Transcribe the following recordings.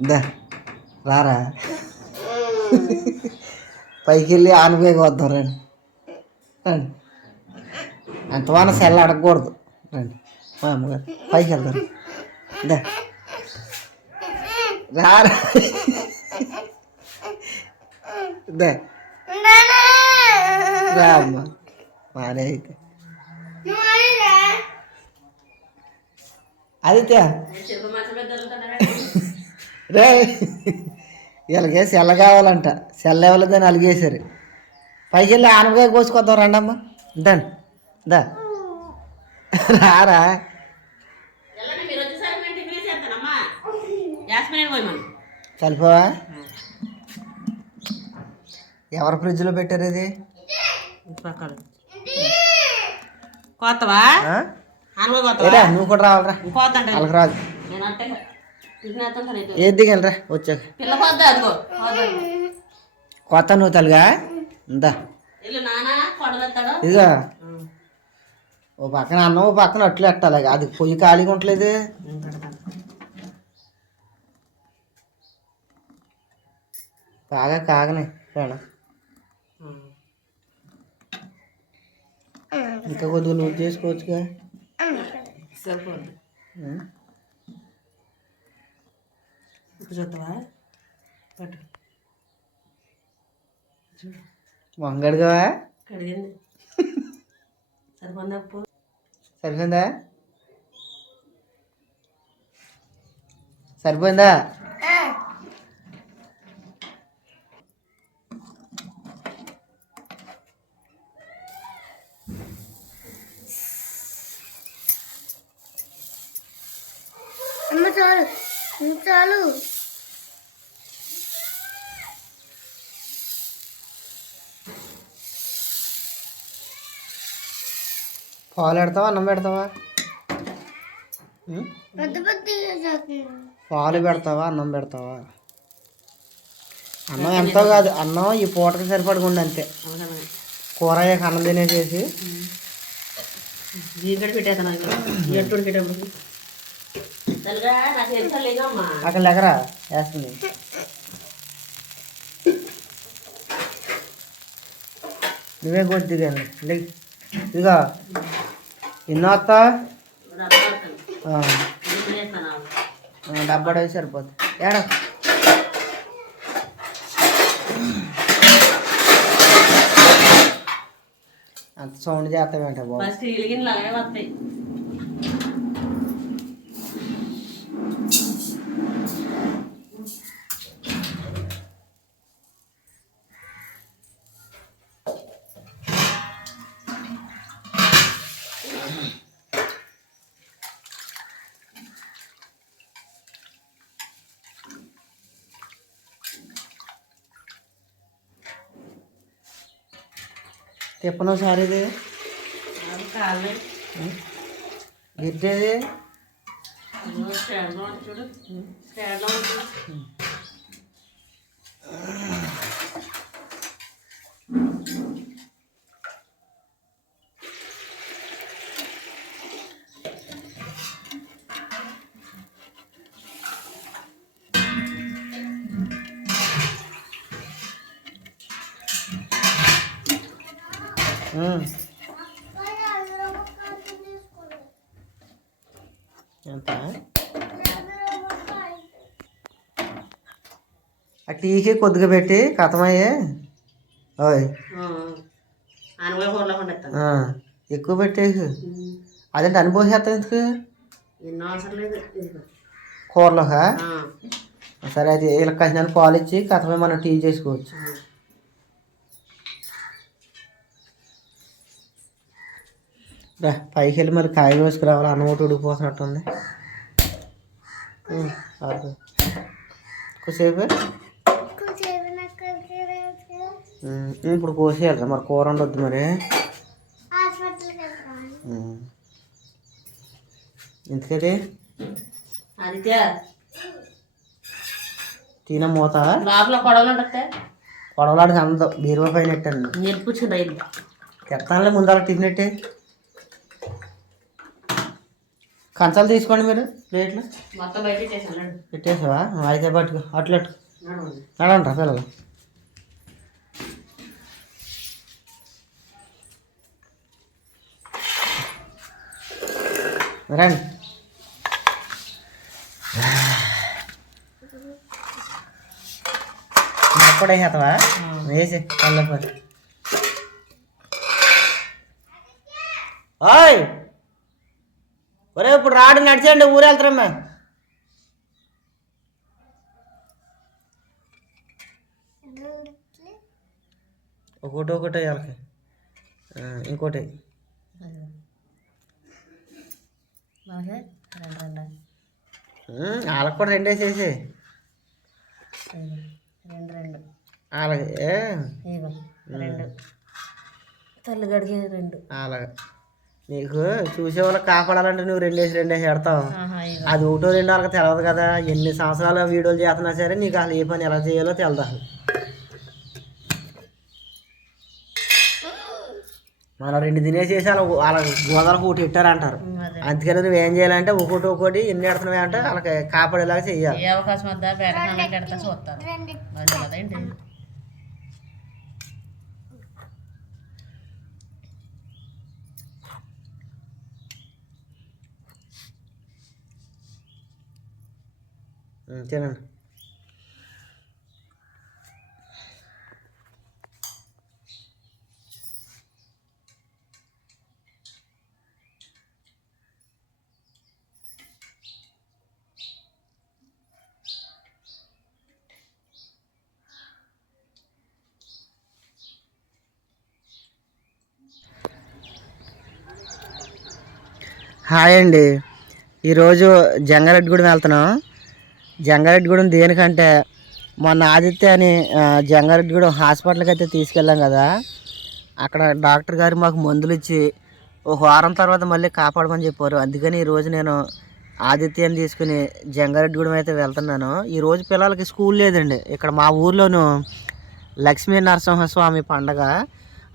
దా రారా. పైకి వెళ్ళి ఆనబేగా వద్దాం రండి. రండి. అంతవాన సెల్ అడగకూడదు. రండి. మా అమ్మగారు పైకి వెళ్దాం దా. రారా. దా. రా అమ్మ మానే అయితే ఆదిత్య. రే వీళ్ళకి సెల్ల కావాలంట. సెల్ల ఇవ్వలేదని అలిగేశారు. పైకి వెళ్ళి ఆనపకాయ కోసుకొద్దాం రండమ్మా. దాన్ని దా. రారా. కలిపోవా ఎవరు ఫ్రిడ్జ్లో పెట్టారు ఇది? ఏరా నువ్వు కూడా రావాలరా. రాదు. ఏది దిగలరా వచ్చాక. కొత్త నువ్వు తలుగా ఇందా. ఇదిగో. ఓ పక్కన అన్నం ఓ పక్కన అట్లు పెట్టాలి. అది పొయ్యి ఖాళీగా ఉండలేదు బాగా కాగనే పేడ ఇంకా కొద్దిగా లూజ్ చేసుకోవచ్చుగా. సరిపోద్ది. ఉం. ఇప్పుడు చూద్దావా పట్టు వంగడుగా కడిగింది. సరిపోయింది అప్పు సరిపోయిందా? సరిపోయిందా? పాలు పెడతావా అన్నం పెడతావా? పాలు పెడతావా అన్నం పెడతావా? అన్నం ఎంతో కాదు అన్నం ఈ పూటకి సరిపడకుండా అంతే. కూర అన్నం తినేసేసి. అక్కడ లెగరా వేస్తుంది. నువ్వే కొద్దిగా ఇదిగో ఎన్నో డబ్బడవి సరిపోతుంది ఏడ? అంత సౌండ్ చేస్తావేంట బాబు? తిప్పను సార్ ఇది అది కాలే గిట్టేది స్టాండ్లో ఉంటుంది చూడు స్టాండ్లో ఉంటుంది ఉం. ఎంత ఆ టీకి కొద్దిగా పెట్టి కథమయ్యే. ఓయ్. ఎక్కువ పెట్టేసి అదేంటి అనిపోసేస్తాం ఎందుకు. కూరలోకా? సరే అయితే వీళ్ళకి కాసిన పాలు ఇచ్చి కథమే మనం టీ చేసుకోవచ్చు. రా పైకి వెళ్ళి మరి కాయ వేసుకురావాలి. అన్నం ఒకటి ఉడికిపోతున్నట్టుంది. కొద్దిసేపు. ఇప్పుడు కోసేయాలి మరి కూర ఉండొద్దు మరి. ఎందుకది? తిన మూత? లోపల కొడవలు కొడవలాడికి అందం బీరువా పైన పెట్టండి ఎత్తానులే ముందర టిఫిన్ ఎట్టి కంచాలు తీసుకోండి మీరు ప్లేట్లు. మొత్తం. పెట్టేసావా? అయితే పట్టుకో అట్లట్టు. నడవండి. నడంటారా పిల్లలు. రండి. అప్పుడే వేసేస్తావా వేసి పల్లెపల్లి. ఓయ్! ఒరే ఇప్పుడు రాడు నడిచండి ఊరు వెళ్తారమ్మా ఒకటి ఒకటి వాళ్ళకి. ఇంకోటి. వాళ్ళకి కూడా రెండేసేసి రెండు రెండు అలాగే రెండు తల్లి గడికి రెండు. అలాగే. నీకు చూసే వాళ్ళకి కాపాడాలంటే నువ్వు రెండేసి రెండేసి పెడతావు. అది ఒకటో రెండో వాళ్ళకి తెలియదు కదా. ఎన్ని సంవత్సరాలు వీడియోలు చేస్తున్నా సరే నీకు అసలు ఏ పని ఎలా చేయాలో తెలదు మనం రెండు తినేసేసి అలా వాళ్ళ గోదాలకు ఒకటి ఇట్టారంటారు. అదే. అందుకని నువ్వు ఏం చేయాలంటే ఒకటి ఒకటి ఎన్ని పెడుతున్నావు అంటే వాళ్ళకి కాపాడేలాగా చెయ్యాలి. ఏ అవకాశం వద్దా? చూస్తాను. అదే తినండి. హాయ్ అండి. ఈరోజు జంగారెడ్డిగూడెం వెళ్తున్నాం. జంగారెడ్డిగూడెం దేనికంటే మొన్న ఆదిత్య అని జంగారెడ్డిగూడెం హాస్పిటల్కి అయితే తీసుకెళ్ళాం కదా. అక్కడ డాక్టర్ గారు మాకు మందులు ఇచ్చి ఒక వారం తర్వాత మళ్ళీ కాపాడమని చెప్పారు. అందుకని ఈరోజు నేను ఆదిత్యని తీసుకుని జంగారెడ్డిగూడెం అయితే వెళ్తున్నాను. ఈరోజు పిల్లలకి స్కూల్ లేదండి. ఇక్కడ మా ఊర్లోను లక్ష్మీ నరసింహస్వామి పండగ.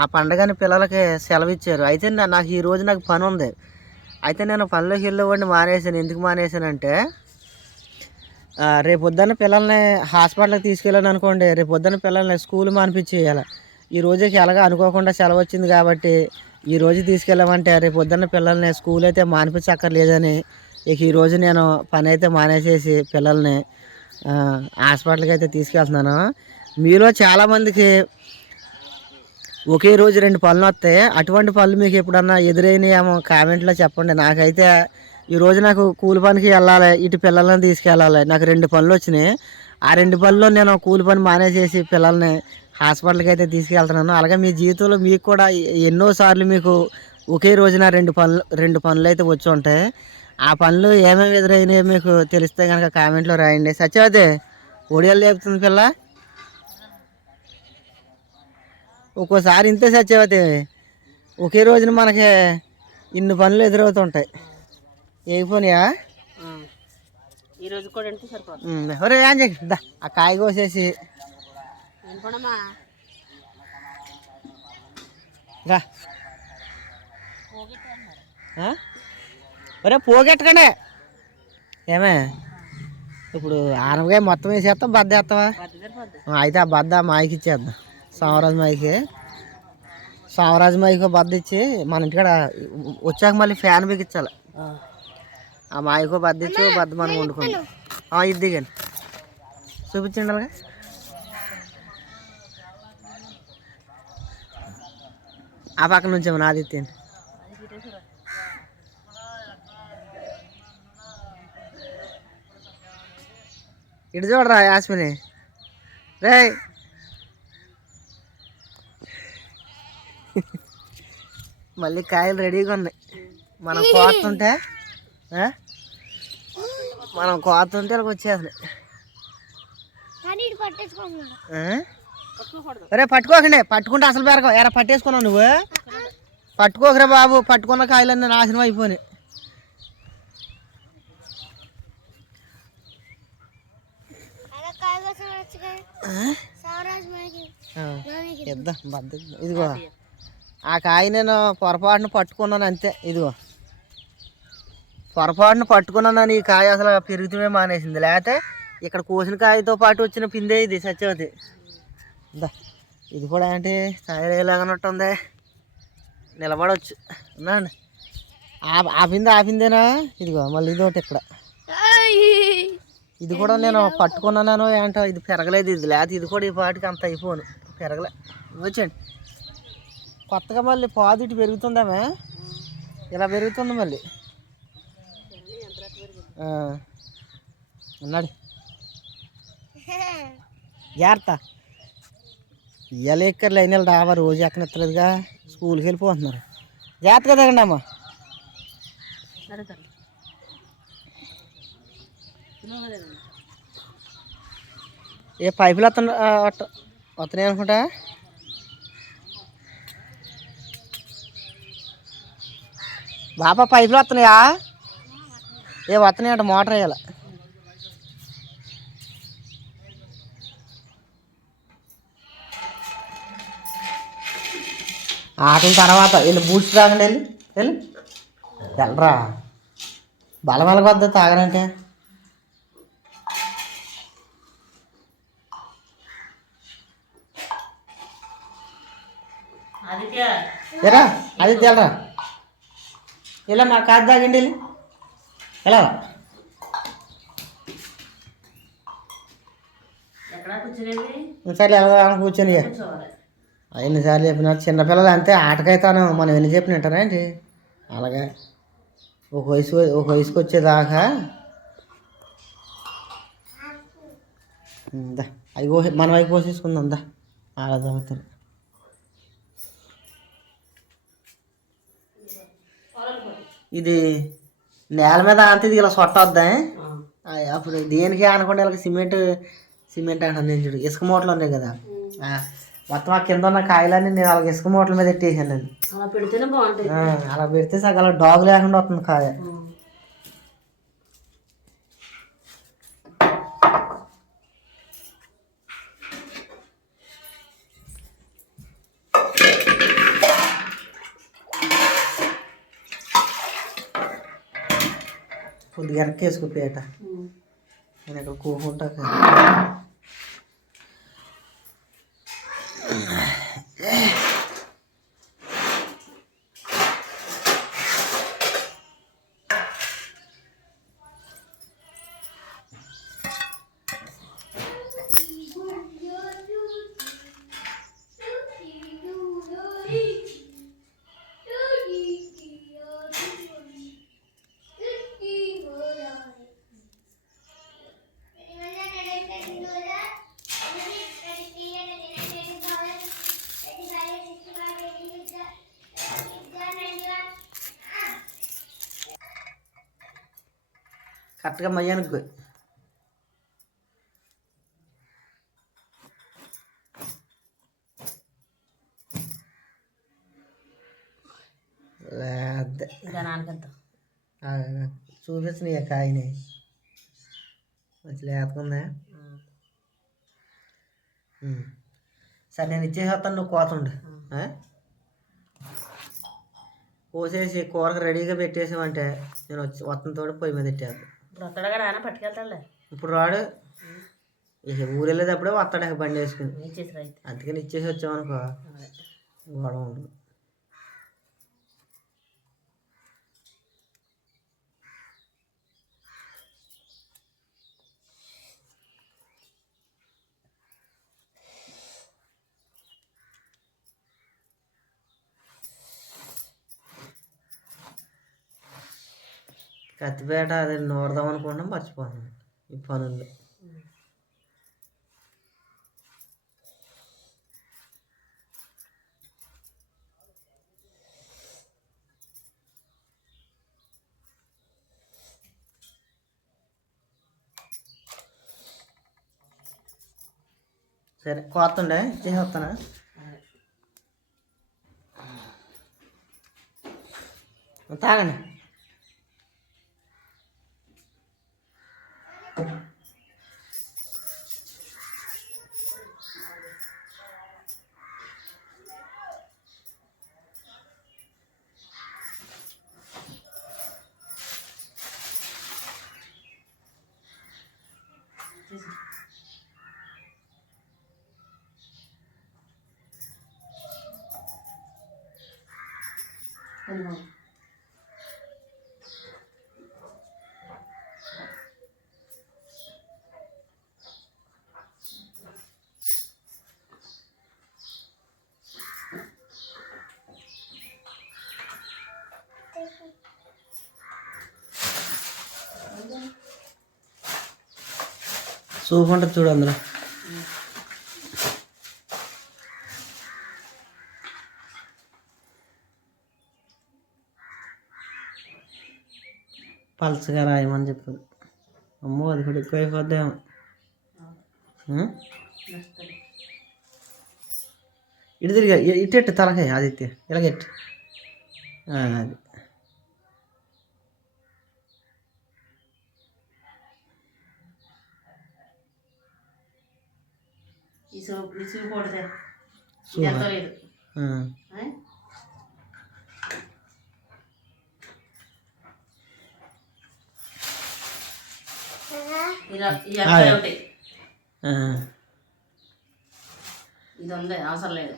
ఆ పండగని పిల్లలకి సెలవు ఇచ్చారు అయితే నాకు ఈరోజు నాకు పని ఉంది అయితే నేను పనిలోకి వాడిని మానేశాను. ఎందుకు మానేశానంటే రేపు పొద్దున్న పిల్లల్ని హాస్పిటల్కి తీసుకెళ్ళాను అనుకోండి రేపు పొద్దున్న పిల్లల్ని స్కూల్ మానిపించేయాలి. ఈ రోజుకి ఎలాగో అనుకోకుండా సెలవు వచ్చింది కాబట్టి ఈ రోజు తీసుకెళ్ళామంటే రేపు పొద్దున్న పిల్లల్ని స్కూల్ అయితే మానిపించక్కర్లేదని ఇక ఈరోజు నేను పని అయితే మానేసేసి పిల్లల్ని హాస్పిటల్కి అయితే తీసుకెళ్తున్నాను. మీలో చాలామందికి ఒకే రోజు రెండు పనులు వస్తాయి. అటువంటి పనులు మీకు ఎప్పుడన్నా ఎదురైనాయేమో కామెంట్లో చెప్పండి. నాకైతే ఈ రోజు నాకు కూలి పనికి వెళ్ళాలి ఇటు పిల్లల్ని తీసుకెళ్ళాలి. నాకు రెండు పనులు వచ్చినాయి. ఆ రెండు పనుల్లో నేను కూలి పని మానేసేసి పిల్లల్ని హాస్పిటల్కి అయితే తీసుకెళ్తున్నాను. అలాగే మీ జీవితంలో మీకు కూడా ఎన్నోసార్లు మీకు ఒకే రోజున రెండు పనులు రెండు పనులు అయితే వచ్చి ఉంటాయి. ఆ పనులు ఏమేమి ఎదురైనాయో మీకు తెలిస్తే కనుక కామెంట్లో రాయండి. సత్యవతి ఒడియాలు లేపుతుంది పిల్ల. ఒక్కోసారి ఇంతే సత్యవతి. ఒకే రోజున మనకి ఇన్ని పనులు ఎదురవుతుంటాయి. ఏ పోనీయా ఈ రోజు కూడా అంటే సరిపోతుంది ఒరే ఏం దా ఆ కాయ కోసేసి. రా? ఒరే పోగెట్టకండి. ఏమే? ఇప్పుడు ఆనపకాయ మొత్తం వేసేస్తాం బద్ద వేస్తావా? అయితే ఆ బద్ద మాయకి ఇచ్చేద్దాం. సామరాజు మాయకి సామరాజు ఒక బద్ద ఇచ్చి మన ఇంటికాడ వచ్చాక మళ్ళీ ఫ్యాన్ బిగించాలి ఆ. మాయకో బద్ద ఇచ్చి బద్ద మనం వండుకుందాం. ఆ, ఇది దిగండి. చూపించండి అలాగా. ఆ పక్క నుంచి ఏమన్నా ఆదిత్య ఇటు చూడరా యాస్మిని. రే మళ్ళీ కాయలు రెడీగా ఉన్నాయి. మనం కోస్తుంటే ఆ? మనం కోతుంటే ఇలాగ వచ్చేస్తున్నాయి? అరే పట్టుకోకండి. పట్టుకుంటే అసలు పెరగవు. ఎరా పట్టేసుకున్నావు నువ్వు? పట్టుకోకరా బాబు. పట్టుకున్న కాయలన్నీ నాశనం అయిపోయినాయి. ఇదిగో. ఆ కాయ నేను పొరపాటున పట్టుకున్నాను అంతే ఇదిగో. పొరపాటున పట్టుకున్నాను ఈ కాయ అసలు పెరుగుతూనే మానేసింది. లేకపోతే ఇక్కడ కోసిన కాయతో పాటు వచ్చిన పిందే ఇది సత్యవతి. ఇందా ఇది కూడా ఏంటి? తాయలాగనట్టుంది నిలబడవచ్చు ఉన్నాండి ఆపింది ఆ ఇదిగో మళ్ళీ ఇది ఒకటి ఇక్కడ. ఇది కూడా నేను పట్టుకున్నాను ఏంటో ఇది పెరగలేదు ఇది. లేకపోతే ఇది కూడా ఈ పాటికి అంత అయిపోను. పెరగలే. వచ్చండి కొత్తగా మళ్ళీ పాదు ఇటు పెరుగుతుందామే? ఇలా పెరుగుతుంది మళ్ళీ. ఉన్నాడు జాగ్రత్త. ఇవాళ లేని వెళ్ళి రావా రోజు ఎక్కనెత్తలేదుగా. స్కూల్కి వెళ్ళిపోతున్నారు. జాగ్రత్తగా తగండి అమ్మ. ఏ పైపులు వస్తున్నా వస్తున్నాయి అనుకుంటా? బాబా పైపులు వస్తున్నాయా? ఏ వస్తున్నాయి అంట మోటార్ వేయాలి. ఆటల తర్వాత వెళ్ళి బూట్స్ తాగండి వెళ్ళి వెళ్ళి. వెళ్ళరా? బల తాగరంటే ఆదిత్య. ఎరా అది తెలరా ఇలా నా కాదు తాగండి ఎలా? సరే ఎలా కూర్చొని ఎన్నిసార్లు చెప్పినా చిన్నపిల్లలు అంతే ఆటకైతాను. మనం ఎన్ని చెప్పిన వింటారా ఏంటి? అలాగే. ఒక వయసు ఒక వయసుకి వచ్చేదాకా. అవి కోసి మనం అవి కోసేసుకుందాం దా. అలా తాగుతారు ఇది నేల మీద అంతే ఇది ఇలా సొట్ట వద్దా? ఆ, అప్పుడు దేనికి అనకుండా ఇలా సిమెంట్ సిమెంట్ అంటాను నేను చూడు ఇసుక మూటలు ఉన్నాయి కదా. మొత్తం ఆ కింద ఉన్న కాయలన్నీ నేను అలాగ ఇసుక మూటల మీద ఎట్టేసాను నేను. అలా పెడితే సగల డాగ్ లేకుండా వస్తుంది కాయ కొద్దిగా వెనక్కి వేసుకుపోయాట నేను ఇక్కడ కూకుంటా కరెక్ట్గా మయ్యానికి లేద్దే ఇంకా నాన్నకంత చూపించిన కాయని మంచి లేకుందా సరే నేను ఇచ్చేసేస్తాను నువ్వు కోతుండు ఆ? కోసేసి కూరకు రెడీగా పెట్టేసామంటే నేను వచ్చి వస్తున్న తోడు పొయ్యి మీద పెట్టాను ఇప్పుడు వస్తాడుగా నాన్న పట్టుకెళ్తాడులే. ఇప్పుడు రాడు. ఇక ఊరు వెళ్ళేటప్పుడే వస్తాడు బండి వేసుకుని. అందుకని ఇచ్చేసి వచ్చామనుకో. గొడవ ఉండదు. కత్తిపేట అది నూరదాం అనుకున్నాం మర్చిపోతున్నాం ఈ పనుల్లో. సరే కోతుండే చేసేస్తానా తాగండి. సూప్ ఉంటుంది చూడు అందులో పల్చగా రాయమని చెప్పారు అమ్మో అది కూడా ఎక్కువ అయిపోద్దేమో? ఇటు తిరిగా ఇటు ఎట్టు తలకాయ ఆదిత్య ఇలాగెట్టు అది. ఈ సూప్ సూపా? ఎంత లేదు ఆ. ఆ? ఇలా ఈ ఆ. అక్కడ ఒకటి ఆ. ఇది ఉంది అవసరం లేదు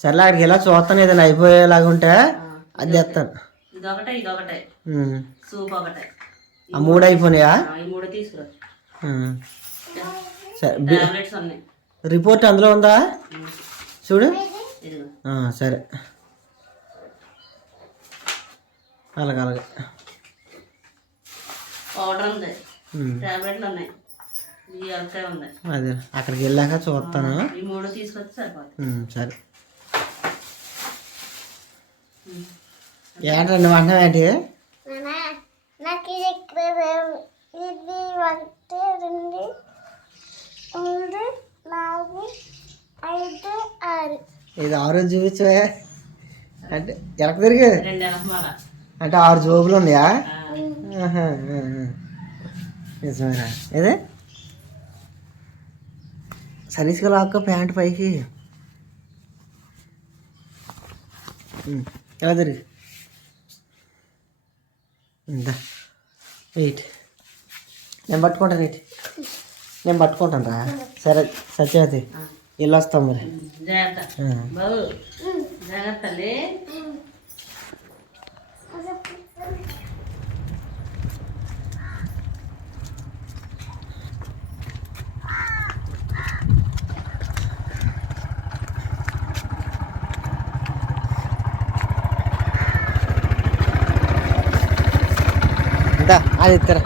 సర్లే అక్కడికి వెళ్ళా చూస్తాను ఏదైనా అయిపోయేలాగా ఉంటే ఆ, అది తెస్తాను ఇదొకటే ఇదొకటే. ఉం. సూప్ ఒకటే. ఆ మూడు అయిపోయినాయా? ఈ మూడు తీసుకురా. సరే టాబ్లెట్స్ ఉన్నాయి రిపోర్ట్ అందులో ఉందా? చూడు. సరే. అలాగే అలాగే. పౌడర్ ఉంది. టాబ్లెట్లు ఉన్నాయి ఈ అరకాయ ఉంది. అదే అక్కడికి వెళ్ళాక చూస్తాను. ఈ మూడు తీసుకొచ్చి సరిపోతుంది సరే. ఏంటండి వంటం ఏంటి? నాకు ఇది ఇక్కడ ఇది ఒకటి రెండు మూడు నాలుగు ఐదు ఆరు. ఇది ఆరు చూపించవే. అంటే ఎలక తిరిగి. అంటే ఆరు జోబులు ఉన్నాయా. నిజమేనా ఏదే? సరీస్గా లాక్క ప్యాంట్ పైకి. ఎలా తిరిగి? ఇందా వెయిట్. నేను పట్టుకుంటాను ఇటు నేను పట్టుకుంటాను రా. సరే సత్యవతి వస్తాం మరి. జాగ్రత్త ఆ. బాబు జాగ్రత్త తల్లి ఇందా అది ఇద్దరు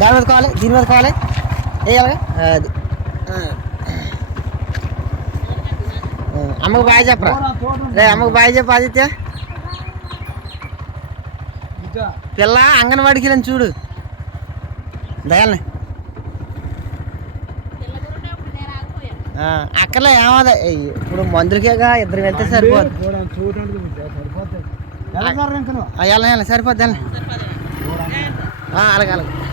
దాని మీద కావాలి దీని మీద కావాలి. వేయాలి. అది. అమ్మకు బాగా చెప్పరా? రే అమ్మకు బాగా చెప్పు ఆదిత్య. పిల్ల అంగన్వాడికి వెళ్ళని చూడు. దయాలని. అక్కర్లే ఏమదా. ఇప్పుడు మందులకేగా ఇద్దరు వెళ్తే సరిపోద్ది. ఆ, వెళ్ళండి వెళ్ళండి సరిపోద్ది. వెళ్ళండి ఆ, అలాగే అలాగే